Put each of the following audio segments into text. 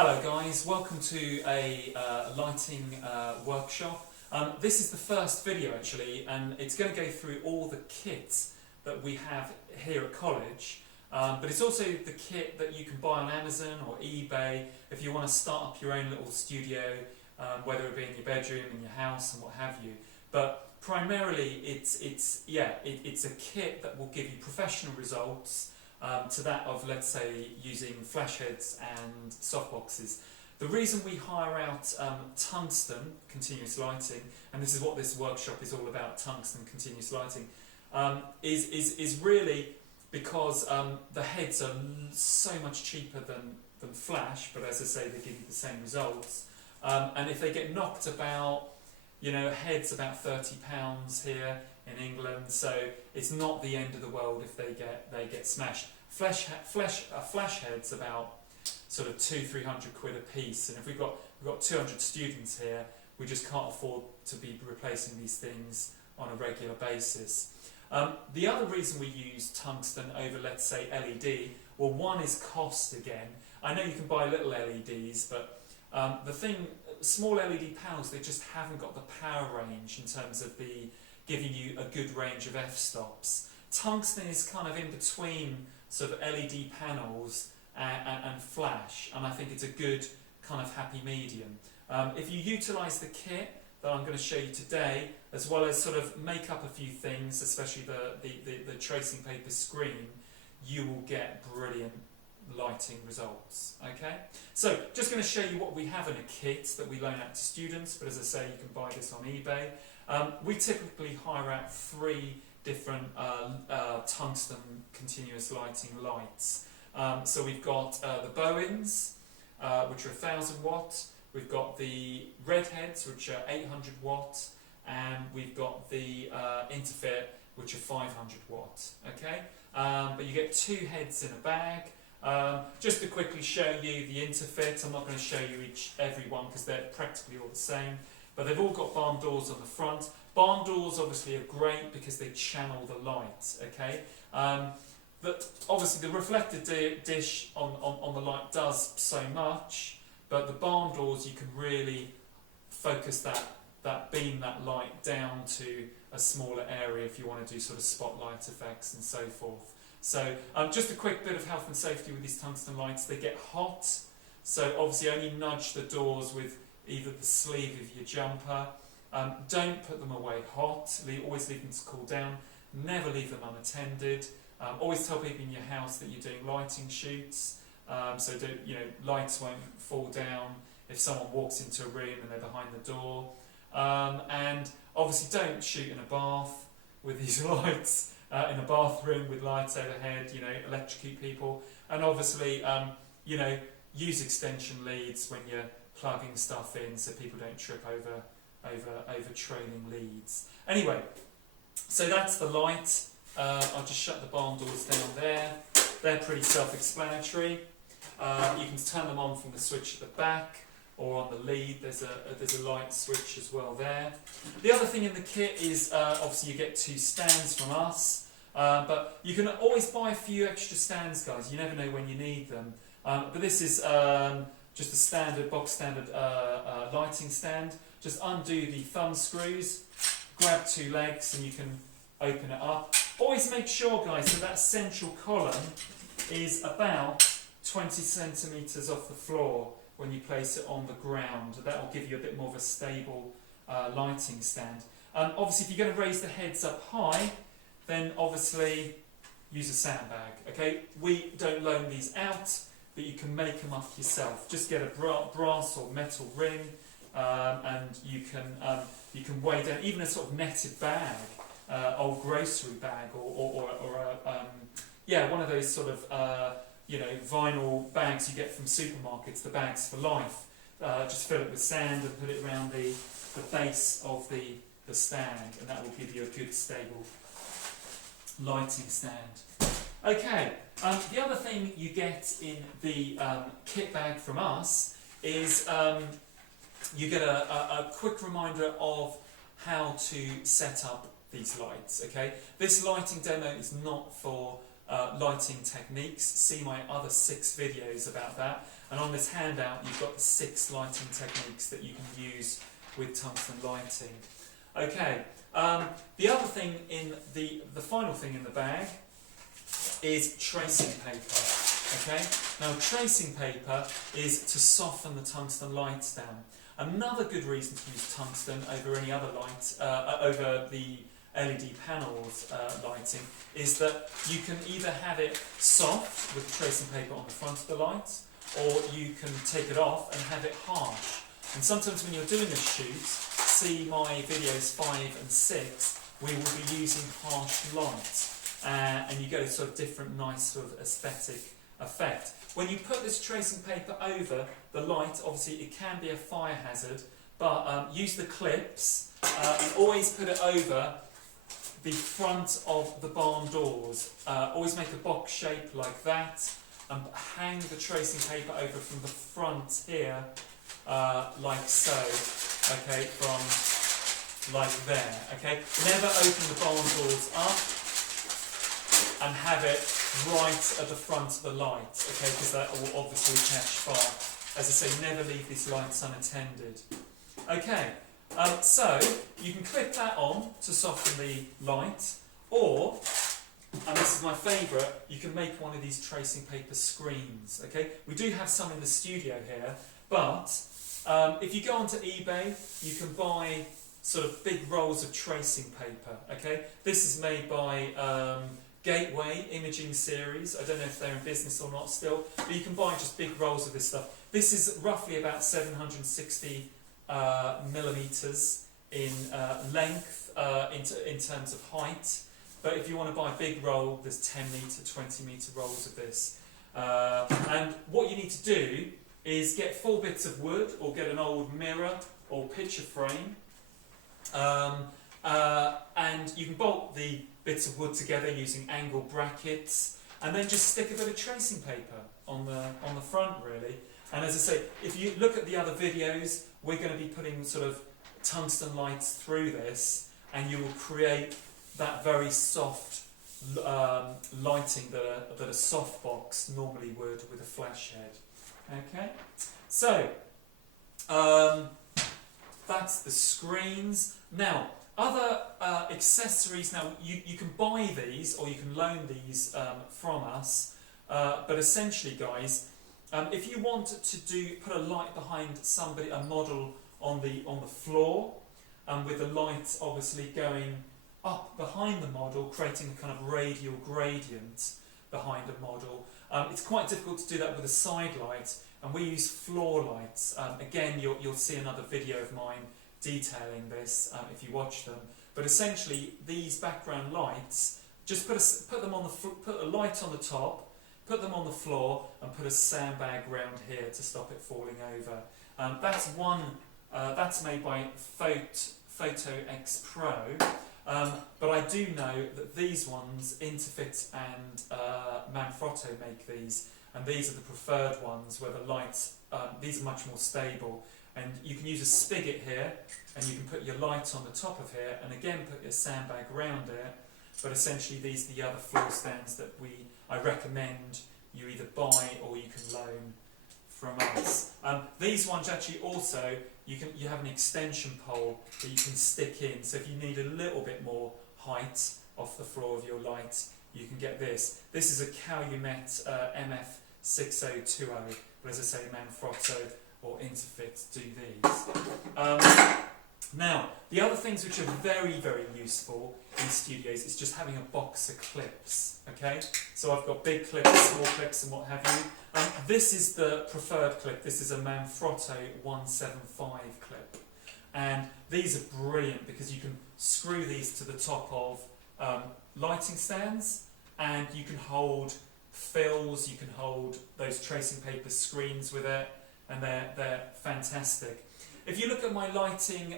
Hello guys, welcome to a lighting workshop. This is the first video actually, and it's going to go through all the kits that we have here at college, but it's also the kit that you can buy on Amazon or eBay if you want to start up your own little studio, whether it be in your bedroom, in your house and what have you. But primarily it's a kit that will give you professional results, to that of, let's say, using flash heads and softboxes. The reason we hire out tungsten continuous lighting, and this is what this workshop is all about, tungsten continuous lighting, is really because the heads are so much cheaper than flash, but as I say, they give you the same results. And if they get knocked about, heads about £30 here in England, so it's not the end of the world if they get smashed. Flash heads about sort of £200-300 quid a piece, and if we've got 200 students here, we just can't afford to be replacing these things on a regular basis. The other reason we use tungsten over, let's say, LED, well, one is cost again. I know you can buy little LEDs, but the thing, small LED panels, they just haven't got the power range in terms of giving you a good range of f-stops. Tungsten is kind of in between sort of LED panels and flash, and I think it's a good kind of happy medium. If you utilise the kit that I'm going to show you today, as well as sort of make up a few things, especially the tracing paper screen, you will get brilliant lighting results. Okay, so just going to show you what we have in a kit that we loan out to students, but as I say, you can buy this on eBay. We typically hire out 3 different tungsten continuous lighting lights. So we've got the Bowens, which are 1000 watt, we've got the redheads, which are 800 watt, and we've got the Interfit, which are 500 watt. Okay, but you get 2 heads in a bag. Just to quickly show you the Interfit, I'm not going to show you every one because they're practically all the same, but they've all got barn doors on the front. Barn doors obviously are great because they channel the light, okay? But obviously the reflector dish on the light does so much, but the barn doors, you can really focus that beam, that light down to a smaller area if you want to do sort of spotlight effects and so forth. So just a quick bit of health and safety with these tungsten lights. They get hot, so obviously only nudge the doors with either the sleeve of your jumper. Don't put them away hot, always leave them to cool down, never leave them unattended. Always tell people in your house that you're doing lighting shoots, so lights won't fall down if someone walks into a room and they're behind the door. And obviously don't shoot in a bath with these lights, in a bathroom with lights overhead, electrocute people. And obviously, use extension leads when you're plugging stuff in so people don't trip over trailing leads. Anyway, so that's the light. I'll just shut the barn doors down there. They're pretty self-explanatory. You can turn them on from the switch at the back or on the lead. There's a light switch as well there. The other thing in the kit is obviously you get 2 stands from us, but you can always buy a few extra stands, guys. You never know when you need them. But this is just a standard, box standard lighting stand. Just undo the thumb screws, grab 2 legs and you can open it up. Always make sure, guys, that central column is about 20 centimetres off the floor when you place it on the ground. That will give you a bit more of a stable lighting stand. Obviously, if you're going to raise the heads up high, then obviously use a sandbag. Okay, we don't loan these out, but you can make them up yourself. Just get a brass or metal ring, and you can weigh down even a sort of netted bag, old grocery bag, or one of those sort of vinyl bags you get from supermarkets, the bags for life. Just fill it with sand and put it around the base of the stand, and that will give you a good stable lighting stand. Okay, the other thing you get in the kit bag from us is you get a quick reminder of how to set up these lights. Okay, this lighting demo is not for lighting techniques. See my other 6 videos about that. And on this handout you've got the 6 lighting techniques that you can use with tungsten lighting. Okay, the other thing in the final thing in the bag is tracing paper. Okay, now tracing paper is to soften the tungsten lights down. Another good reason to use tungsten over any other light, over the LED panels lighting, is that you can either have it soft with the tracing paper on the front of the light, or you can take it off and have it harsh. And sometimes when you're doing a shoot, see my videos 5 and 6, we will be using harsh light, and you get a sort of different nice sort of aesthetic effect. When you put this tracing paper over the light, obviously it can be a fire hazard, but use the clips and always put it over the front of the barn doors. Always make a box shape like that, and hang the tracing paper over from the front here, like so, okay, from like there, okay. Never open the barn doors up and have it right at the front of the light, okay, because that will obviously catch fire. As I say, never leave these lights unattended. Okay, so you can clip that on to soften the light, or, and this is my favourite, you can make one of these tracing paper screens. Okay, we do have some in the studio here, but if you go onto eBay, you can buy sort of big rolls of tracing paper. Okay, this is made by Gateway Imaging Series. I don't know if they're in business or not still, but you can buy just big rolls of this stuff. This is roughly about 760 millimetres in length in terms of height. But if you want to buy a big roll, there's 10 metre, 20 metre rolls of this. And what you need to do is get 4 bits of wood, or get an old mirror or picture frame, and you can bolt the bits of wood together using angle brackets, and then just stick a bit of tracing paper on the front, really. And as I say, if you look at the other videos, we're going to be putting sort of tungsten lights through this, and you will create that very soft lighting that a softbox normally would with a flash head. Okay, so that's the screens. Now, other accessories. Now, you can buy these or you can loan these from us, but essentially, guys, if you want to put a light behind somebody, a model on the floor, with the light obviously going up behind the model, creating a kind of radial gradient behind a model. It's quite difficult to do that with a side light, and we use floor lights. Again, you'll see another video of mine detailing this if you watch them. But essentially, these background lights, just put a light on the top, put them on the floor, and put a sandbag round here to stop it falling over. That's one. That's made by Photo X Pro. But I do know that these ones, Interfit and Manfrotto make these, and these are the preferred ones where the lights, these are much more stable. And you can use a spigot here, and you can put your light on the top of here, and again put your sandbag around it. But essentially, these are the other floor stands that I recommend you either buy or you can loan from us. These ones actually also, you have an extension pole that you can stick in. So if you need a little bit more height off the floor of your light, you can get this. This is a Calumet MF6020, but as I say, Manfrotto or Interfit do these. Now, the other things which are very, very useful in studios is just having a box of clips, okay? So I've got big clips, small clips and what have you. This is the preferred clip. This is a Manfrotto 175 clip. And these are brilliant because you can screw these to the top of lighting stands, and you can hold fills, you can hold those tracing paper screens with it, and they're fantastic. If you look at my lighting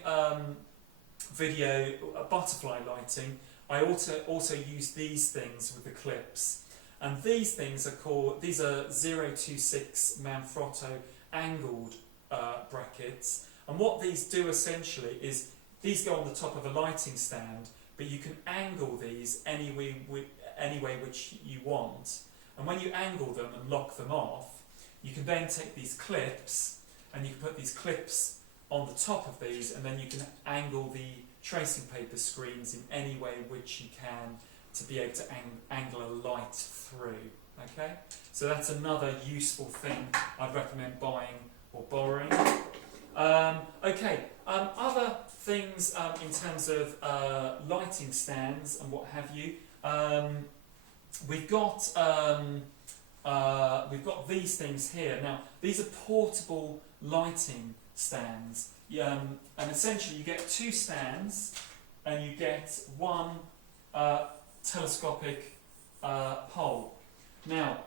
video, butterfly lighting, I also use these things with the clips. And these things are these are 026 Manfrotto angled brackets. And what these do essentially is, these go on the top of a lighting stand, but you can angle these any way which you want. And when you angle them and lock them off, You can then take these clips and you can put these clips on the top of these, and then you can angle the tracing paper screens in any way which you can to be able to angle a light through. Okay, so that's another useful thing I'd recommend buying or borrowing. Other things in terms of lighting stands and what have you. We've got these things here. Now, these are portable lighting stands, and essentially you get two stands and you get one telescopic pole. Now,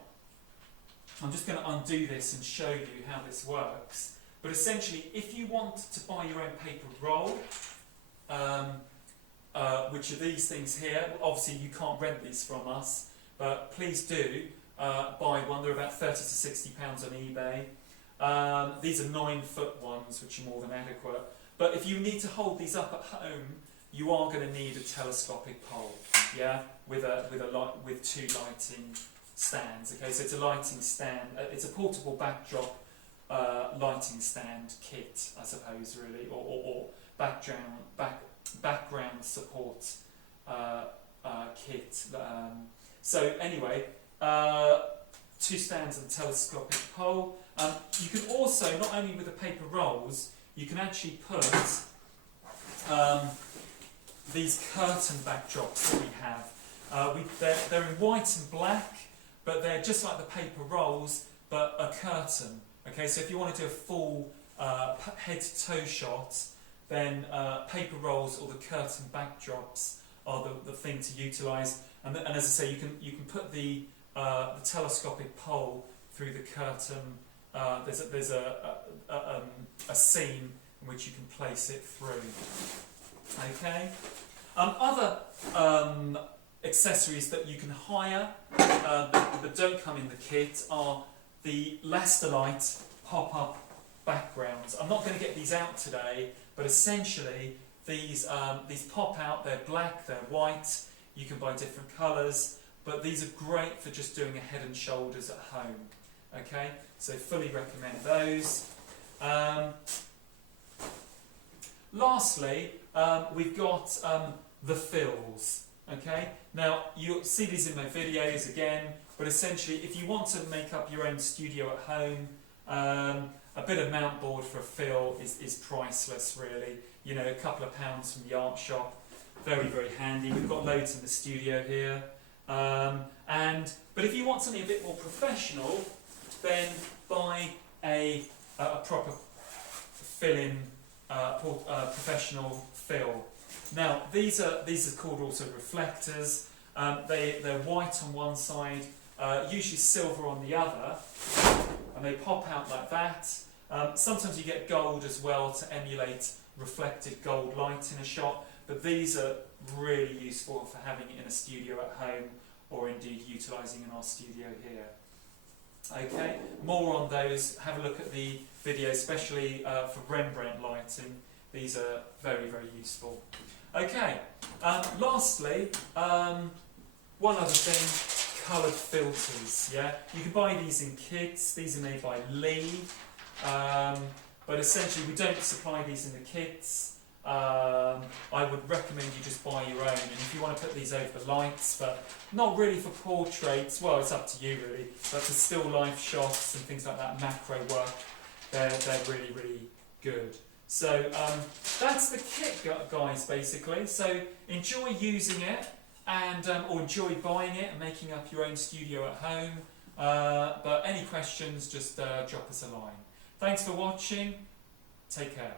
I'm just going to undo this and show you how this works. But essentially, if you want to buy your own paper roll, which are these things here, obviously you can't rent these from us, but please do buy one. They're about £30 to £60 on eBay. These are 9-foot ones, which are more than adequate. But if you need to hold these up at home, you are going to need a telescopic pole, yeah, with two lighting stands. Okay, so it's a lighting stand. It's a portable backdrop lighting stand kit, I suppose, really, or background support kit. So anyway, two stands and a telescopic pole. You can also, not only with the paper rolls, you can actually put these curtain backdrops that we have. They're in white and black, but they're just like the paper rolls, but a curtain. Okay, so if you want to do a full head-to-toe shot, then paper rolls or the curtain backdrops are the thing to utilise. And as I say, you can put the telescopic pole through the curtain. There's a seam in which you can place it through. Okay. Other accessories that you can hire that don't come in the kit are the Lasterlight pop-up backgrounds. I'm not going to get these out today, but essentially these pop out. They're black, they're white. You can buy different colours, but these are great for just doing a head and shoulders at home. Okay, so fully recommend those. Lastly, we've got the fills. Okay, now you'll see these in my videos again, but essentially if you want to make up your own studio at home, a bit of mount board for a fill is priceless, really. You know, a couple of pounds from the art shop, very, very handy. We've got loads in the studio here. But if you want something a bit more professional, then buy a proper fill-in professional fill. Now these are called also reflectors. They're white on one side, usually silver on the other, and they pop out like that. Sometimes you get gold as well to emulate reflected gold light in a shot, but these are really useful for having it in a studio at home, or indeed utilising in our studio here. Okay, more on those. Have a look at the video, especially for Rembrandt lighting. These are very, very useful. Okay, lastly, one other thing, coloured filters. Yeah, you can buy these in kits. These are made by Lee, but essentially we don't supply these in the kits. I would recommend you just buy your own, and if you want to put these over the lights, but not really for portraits, well, it's up to you really, but for still life shots and things like that, macro work, they're really, really good. So that's the kit, guys, basically. So enjoy using it, and or enjoy buying it and making up your own studio at home. But any questions, just drop us a line. Thanks for watching. Take care.